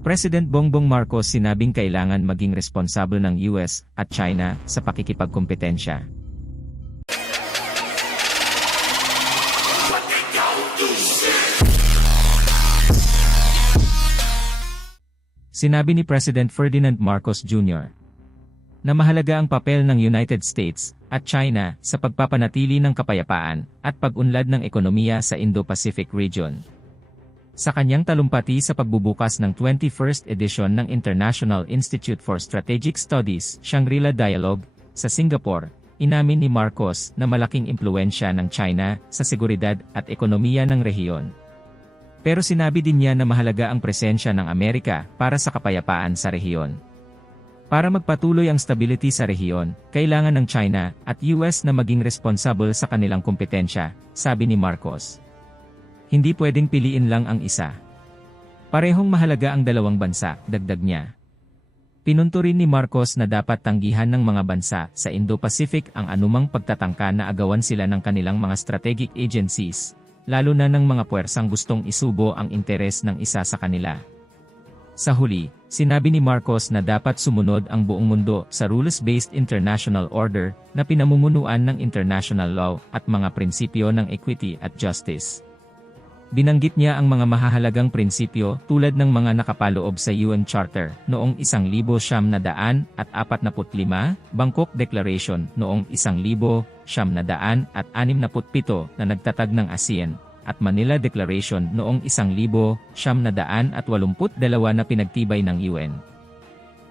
President Bongbong Marcos sinabing kailangan maging responsable ng US at China sa pakikipagkompetensya. Sinabi ni President Ferdinand Marcos Jr. na mahalaga ang papel ng United States at China sa pagpapanatili ng kapayapaan at pag-unlad ng ekonomiya sa Indo-Pacific region. Sa kanyang talumpati sa pagbubukas ng 21st edition ng International Institute for Strategic Studies, Shangri-La Dialogue, sa Singapore, inamin ni Marcos na malaking impluwensya ng China sa seguridad at ekonomiya ng rehiyon. Pero sinabi din niya na mahalaga ang presensya ng Amerika para sa kapayapaan sa rehiyon. Para magpatuloy ang stability sa rehiyon, kailangan ng China at US na maging responsible sa kanilang kompetensya, sabi ni Marcos. Hindi pwedeng piliin lang ang isa. Parehong mahalaga ang dalawang bansa, dagdag niya. Pinunto rin ni Marcos na dapat tanggihan ng mga bansa sa Indo-Pacific ang anumang pagtatangka na agawan sila ng kanilang mga strategic agencies, lalo na ng mga puwersang gustong isubo ang interes ng isa sa kanila. Sa huli, sinabi ni Marcos na dapat sumunod ang buong mundo sa rules-based international order na pinamumunuan ng international law at mga prinsipyo ng equity at justice. Binanggit niya ang mga mahahalagang prinsipyo tulad ng mga nakapaloob sa UN Charter noong 1945, Bangkok Declaration noong 1967 na nagtatag ng ASEAN, at Manila Declaration noong 1982 na pinagtibay ng UN.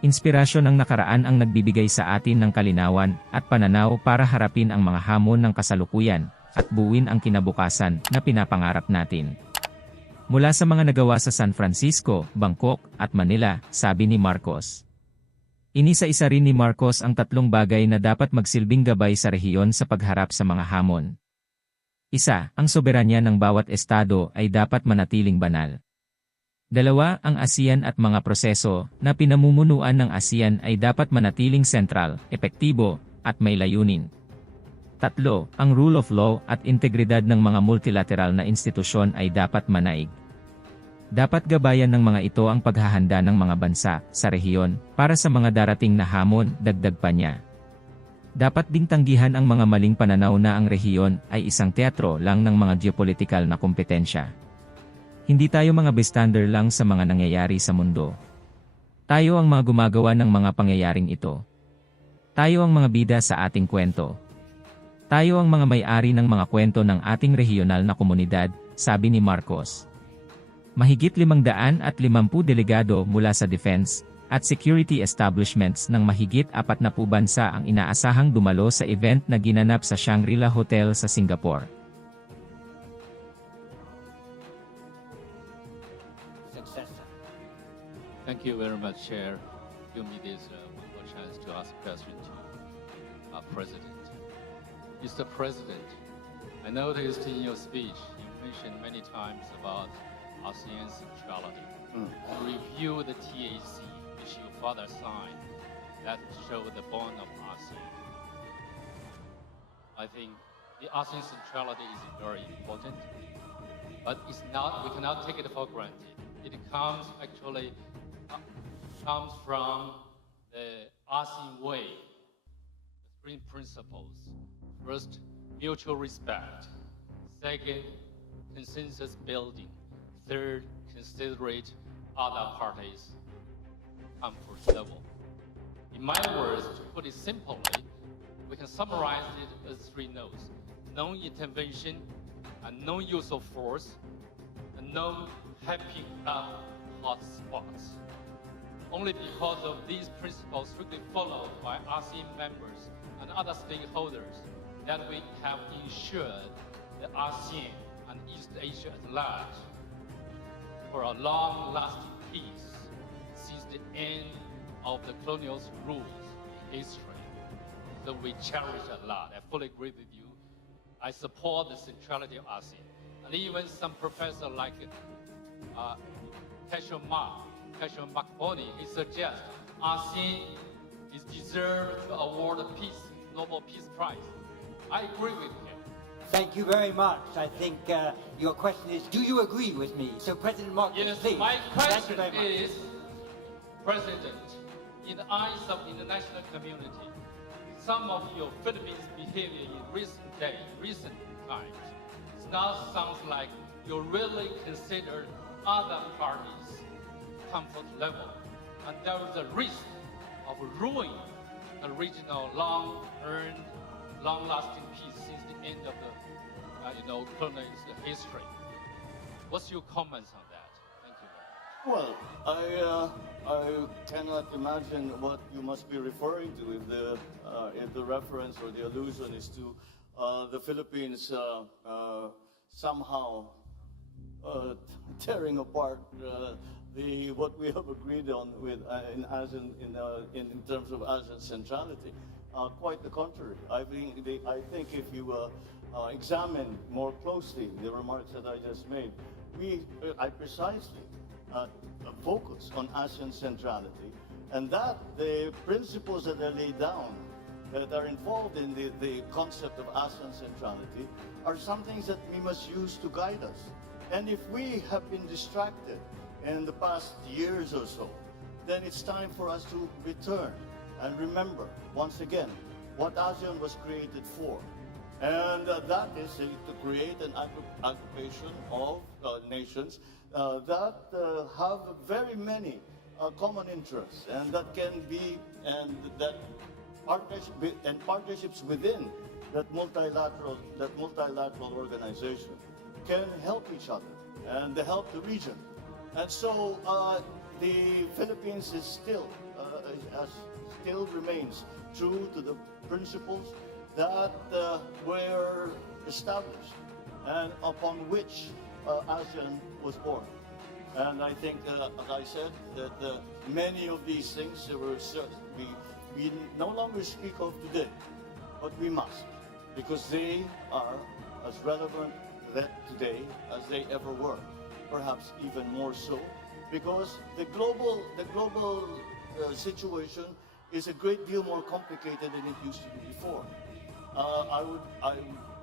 Inspirasyon ng nakaraan ang nagbibigay sa atin ng kalinawan at pananaw para harapin ang mga hamon ng kasalukuyan at buuin ang kinabukasan na pinapangarap natin. Mula sa mga nagawa sa San Francisco, Bangkok, at Manila, sabi ni Marcos. Inisa-isa rin ni Marcos ang tatlong bagay na dapat magsilbing gabay sa rehiyon sa pagharap sa mga hamon. Isa, ang soberanya ng bawat estado ay dapat manatiling banal. Dalawa, ang ASEAN at mga proseso na pinamumunuan ng ASEAN ay dapat manatiling sentral, epektibo, at may layunin. Tatlo, ang rule of law at integridad ng mga multilateral na institusyon ay dapat manaig. Dapat gabayan ng mga ito ang paghahanda ng mga bansa sa rehiyon para sa mga darating na hamon, dagdag pa niya. Dapat ding tanggihan ang mga maling pananaw na ang rehiyon ay isang teatro lang ng mga geopolitikal na kompetensya. Hindi tayo mga bystander lang sa mga nangyayari sa mundo. Tayo ang mga gumagawa ng mga pangyayaring ito. Tayo ang mga bida sa ating kwento. Tayo ang mga may-ari ng mga kwento ng ating rehiyonal na komunidad, sabi ni Marcos. Mahigit 550 delegado mula sa defense at security establishments ng mahigit 40 bansa ang inaasahang dumalo sa event na ginanap sa Shangri-La Hotel sa Singapore. Thank you very much, Chair. Give me this wonderful chance to ask a question to our President. Mr. President, I noticed in your speech you mentioned many times about ASEAN centrality. Review the TAC which your father signed that show the bond of ASEAN. I think the ASEAN centrality is very important, but it's not. We cannot take it for granted. It comes from the ASEAN way, the three principles. First, mutual respect. Second, consensus building. Third, considerate other parties' comfort level. In my words, to put it simply, we can summarize it as three no's: non-intervention, and non-use of force, and non-hyping up hot spots. Only because of these principles strictly followed by ASEAN members and other stakeholders that we have ensured the ASEAN and East Asia at large for a long-lasting peace since the end of the colonial rules in history. So we cherish a lot. I fully agree with you. I support the centrality of ASEAN. And even some professor like Cashew Makboni, he suggests ASEAN is deserved to award a Nobel Peace Prize. I agree with him. Thank you very much. I think your question is, do you agree with me? So President Marcos, Yes, please. my Thank you question very much. is, President, in the eyes of the international community, some of your Philippines behavior in recent times now sounds like you really consider other parties' comfort level, and there is a risk of ruining the regional long-earned, long-lasting peace since the end of the, colonial history. What's your comments on that? Thank you very much. Well, I cannot imagine what you must be referring to if the reference or the allusion is to the Philippines somehow tearing apart what we have agreed on with in ASEAN in terms of ASEAN centrality. Quite the contrary. I think if you examine more closely the remarks that I just made, I precisely focus on ASEAN centrality, and that the principles that are laid down that are involved in the concept of ASEAN centrality are some things that we must use to guide us. And if we have been distracted in the past years or so, then it's time for us to return and remember, once again, what ASEAN was created for. And that is to create an aggregation of nations that have very many common interests, and that can be, and that partnerships within that multilateral organization can help each other and help the region. And so the Philippines is still remains true to the principles that were established and upon which ASEAN was born. And I think, as I said, that many of these things we no longer speak of today, but we must, because they are as relevant today as they ever were, perhaps even more so, because the global situation is a great deal more complicated than it used to be before. I would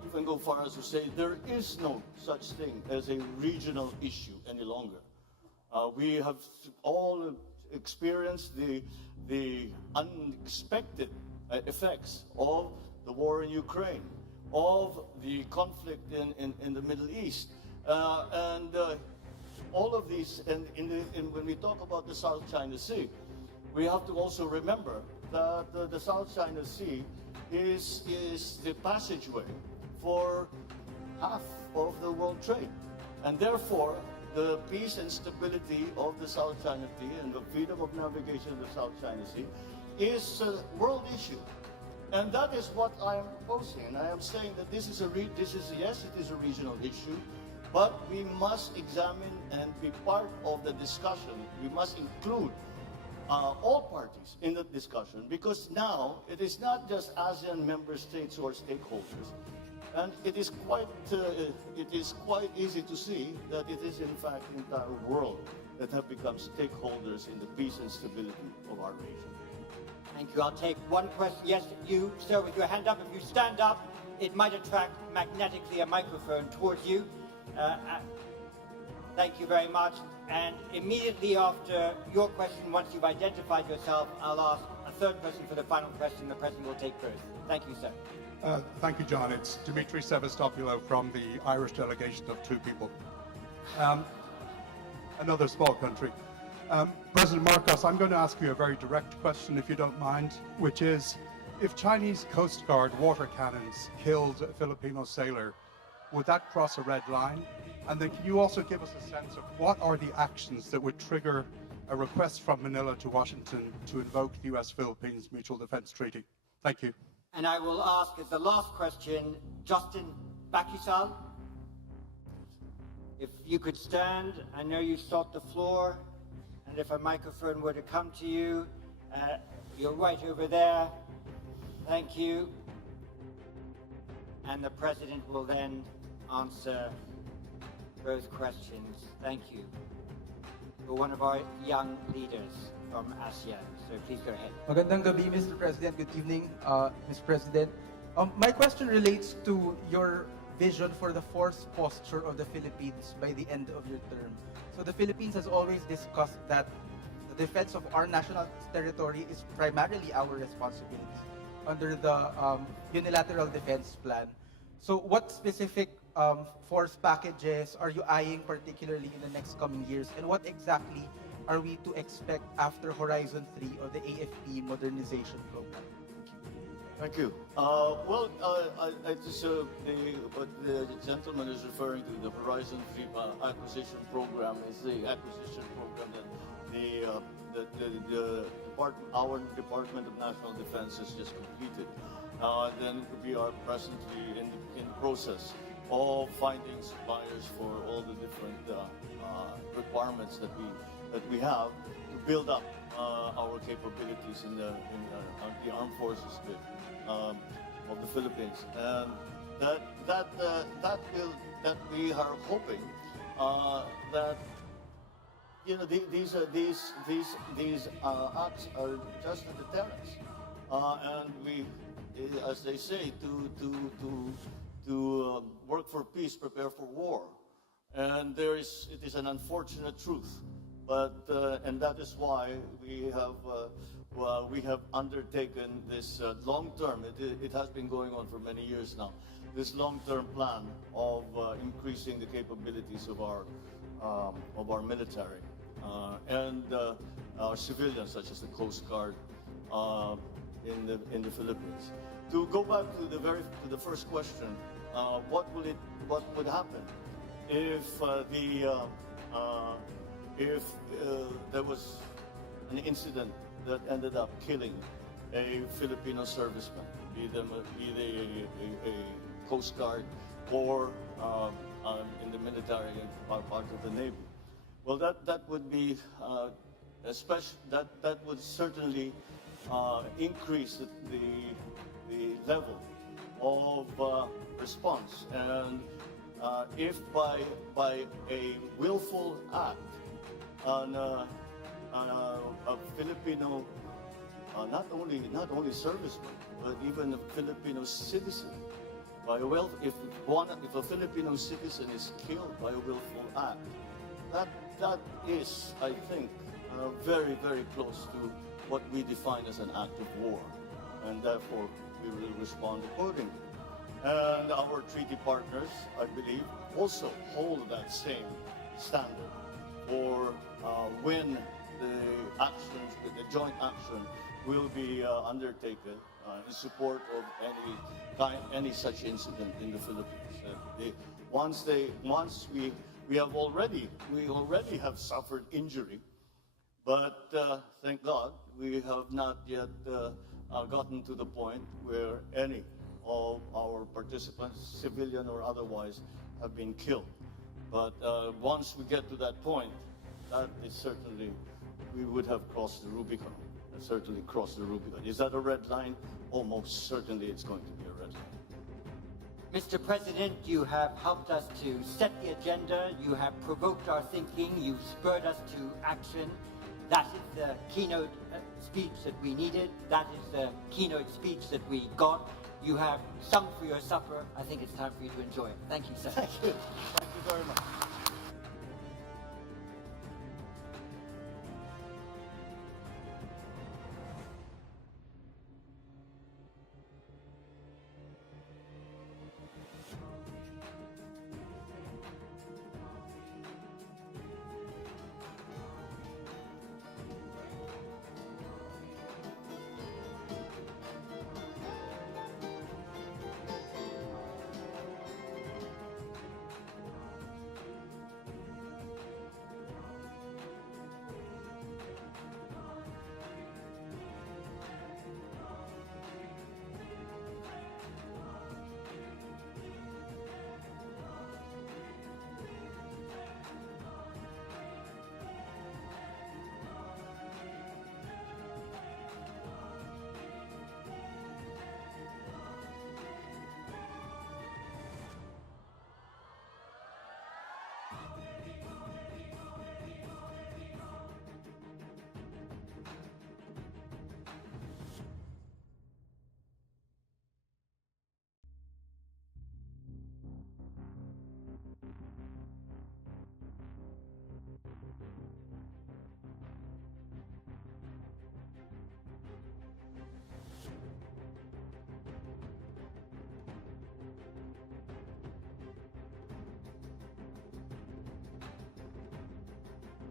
even go far as to say there is no such thing as a regional issue any longer. We have all experienced the unexpected effects of the war in Ukraine, of the conflict in the Middle East, and all of these. And when we talk about the South China Sea, we have to also remember that the South China Sea is the passageway for half of the world trade, and therefore the peace and stability of the South China Sea and the freedom of navigation of the South China Sea is a world issue. And that is what I am proposing. And I am saying that yes, it is a regional issue, but we must examine and be part of the discussion. We must include all parties in the discussion, because now it is not just ASEAN member states who are stakeholders. And it is quite easy to see that it is in fact the entire world that have become stakeholders in the peace and stability of our region. Thank you. I'll take one question. Yes, you, sir, with your hand up. If you stand up, it might attract magnetically a microphone towards you. Thank you very much. And immediately after your question, once you've identified yourself, I'll ask a third person for the final question. The president will take first. Thank you, sir. Thank you, John. It's Dimitri Sevastopoulos from the Irish delegation of two people. Another small country. President Marcos, I'm going to ask you a very direct question, if you don't mind, which is, if Chinese Coast Guard water cannons killed a Filipino sailor, would that cross a red line? And then can you also give us a sense of what are the actions that would trigger a request from Manila to Washington to invoke the U.S.-Philippines Mutual Defense Treaty? Thank you. And I will ask as the last question, Justin Bakisal. If you could stand, I know you sought the floor, and if a microphone were to come to you, you're right over there. Thank you. And the president will then answer both questions. Thank you. For one of our young leaders from ASEAN. So please go ahead. Magandang gabi, Mr. President. Good evening, Mr. President. My question relates to your vision for the force posture of the Philippines by the end of your term. So the Philippines has always discussed that defense of our national territory is primarily our responsibility under the unilateral defense plan. So what specific force packages are you eyeing particularly in the next coming years, and what exactly are we to expect after Horizon 3 of the AFP modernization program? Thank you. I just, what the gentleman is referring to, the Horizon 3 acquisition program, is the acquisition program that our Department of National Defense has just completed. Then we are presently in the process of finding suppliers for all the different requirements that we have to build up our capabilities in the armed forces of the Philippines, and that we are hoping that these acts are just a deterrence, and we, as they say, to work for peace, prepare for war, and it is an unfortunate truth. But and that is why we have undertaken this long-term. It has been going on for many years now. This long-term plan of increasing the capabilities of our military and our civilians, such as the Coast Guard in the Philippines. To go back to the first question, what would happen if there was an incident that ended up killing a Filipino serviceman, be they a Coast Guard or in the military part of the Navy? Well, that would be that would certainly increase the level of response, and if by a willful act on a Filipino, not only serviceman, but even a Filipino citizen, if a Filipino citizen is killed by a willful act, that is, I think, very, very close to what we define as an act of war, and therefore we will respond accordingly. And our treaty partners, I believe, also hold that same standard for when the joint action will be undertaken in support of any such incident in the Philippines. Once we already have suffered injury, but thank God we have not yet gotten to the point where any of our participants, civilian or otherwise, have been killed. But once we get to that point, that is certainly, we would have crossed the Rubicon. Certainly crossed the Rubicon. Is that a red line? Almost certainly it's going to be a red line. Mr. President, you have helped us to set the agenda. You have provoked our thinking. You've spurred us to action. That is the keynote speech that we needed. That is the keynote speech that we got. You have sung for your supper. I think it's time for you to enjoy it. Thank you, sir. Thank you. Thank you very much.